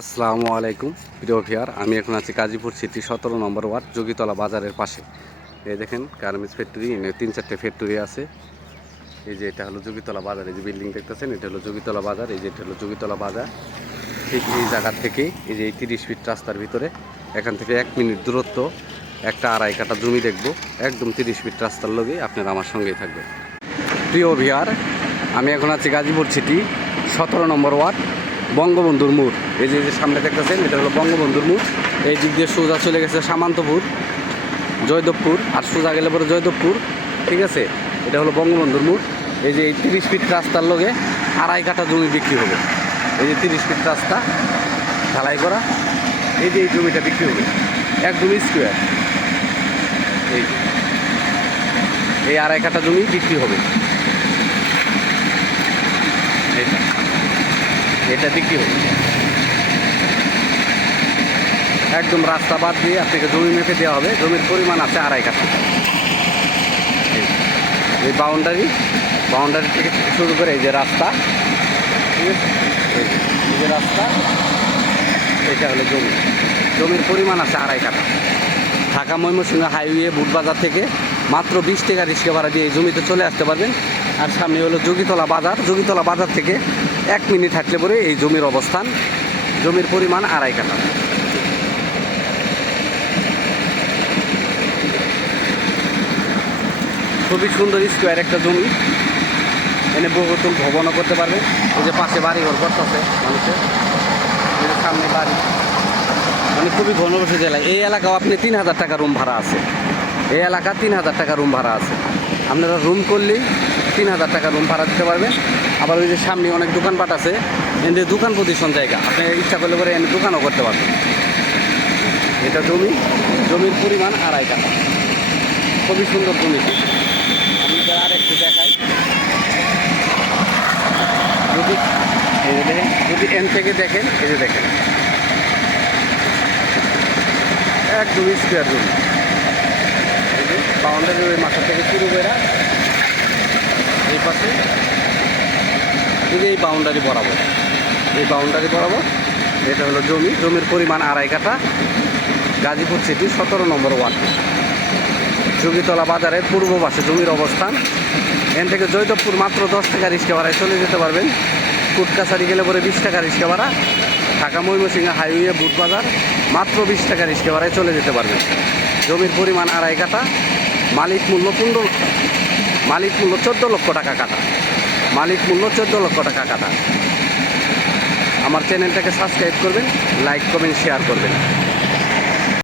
আসসালামু আলাইকুম প্রিয় ভিউয়ার, আমি এখন আছি গাজীপুর সিটি 17 নম্বর ওয়ার্ড যোগীতলা বাজারের পাশে। এই দেখেন গার্মেন্টস ফ্যাক্টরি, 3-4টে ফ্যাক্টরি আছে। এই যে এটা হলো যোগীতলা বাজার, এই যে বিল্ডিং দেখতেছেন এটা হলো যোগীতলা বাজার। এই যে এটা হলো যোগীতলা বাজার। ঠিক এই জায়গার থেকে এই যে এই 30 ফিট রাস্তার ভিতরে, এখান থেকে 1 মিনিট দূরত্ব, একটা আড়াই কাঠা জমি দেখবো। একদম 30 ফিট রাস্তার লগে আপনারা আমার সঙ্গেই থাকবেন। প্রিয় ভিউয়ার, আমি এখন আছি গাজীপুর সিটি 17 নম্বর ওয়ার্ড বঙ্গবন্ধুর মোড়। এই যে সামনে দেখতেছেন এটা হলো বঙ্গবন্ধুর মোড়। এই দিক দিয়ে সোজা চলে গেছে সামান্তপুর, জয়দেবপুর, আর সোজা গেলে পরে জয়দেবপুর। ঠিক আছে, এটা হলো বঙ্গবন্ধুর মোড়। এই যে এই 30 ফিট রাস্তার লগে আড়াই কাঠা জমি বিক্রি হবে। এই যে 30 ফিট রাস্তা ঢালাই করা, এই যে এই জমিটা বিক্রি হবে একদম স্কোয়ার। এই আড়াই কাঠা জমি বিক্রি হবে। এটা বিক্রি হবে একদম রাস্তা বাদ দিয়ে আপনাকে জমি মেপে দেওয়া হবে। জমির পরিমাণ আছে আড়াই কাঠা। এই বাউন্ডারি থেকে শুরু করে এই যে রাস্তা, ঠিক আছে, এই যে রাস্তা, এটা হলো জমির পরিমাণ আছে আড়াই কাঠা। ঢাকা ময়মনসিংহ হাইওয়ে বুটবাজার থেকে মাত্র 20 টাকা রিক্সা ভাড়া দিয়ে এই জমিতে চলে আসতে পারবেন। আর সামনে হলো যোগীতলা বাজার। যোগীতলা বাজার থেকে 1 মিনিট হাঁটলে পরে এই জমির অবস্থান। জমির পরিমাণ আড়াই কাঠা। খুবই সুন্দর স্কোয়ার একটা জমি। এনে বহুতল ভবনও করতে পারবেন। এই যে পাশে বাড়িঘর করতেছে মানুষের, এই যে সামনে বাড়ি, মানে খুবই ঘনবসতি জেলা। এই এলাকাও আপনি 3000 টাকা রুম ভাড়া আছে। এই এলাকা 3000 টাকা রুম ভাড়া আছে। আপনারা রুম করলেই 3000 টাকা রুম ভাড়া দিতে পারবেন। আবার ওই যে সামনে অনেক দোকানপাট আছে, এনে দোকান প্রতিষ্ঠান জায়গা, আপনি ইচ্ছা করলে পরে এনে দোকানও করতে পারবেন। এটা জমির পরিমাণ আড়াই কাঠা। খুবই সুন্দর জমি। আমি আর একটু দেখাই, যদি এন থেকে দেখেন, এই যে দেখেন একদম স্কোয়ার জমি। এই যে বাউন্ডারি ওই মাথা থেকে শুরু করে এই পাশে, এই যে এই বাউন্ডারি বরাবর, এটা হলো জমির পরিমাণ আড়াই কাঠা। গাজীপুর সিটি 17 নম্বর ওয়ার্ড যোগীতলা বাজারের পূর্ব পাশে জমির অবস্থান। এখান থেকে জয়দেবপুর মাত্র 10 টাকা রিক্সা ভাড়ায় চলে যেতে পারবেন। কুটকাছাড়ি গেলে পরে 20 টাকা রিক্সা ভাড়া। ঢাকা ময়মনসিংহ হাইওয়ে বুটবাজার মাত্র 20 টাকা রিক্সা ভাড়ায় চলে যেতে পারবেন। জমির পরিমাণ আড়াই কাঠা। মালিক মূল্য 14 লক্ষ টাকা কাটা। মালিক মূল্য 14 লক্ষ টাকা কাটা। আমার চ্যানেলটাকে সাবস্ক্রাইব করবেন, লাইক কমেন্ট শেয়ার করবেন।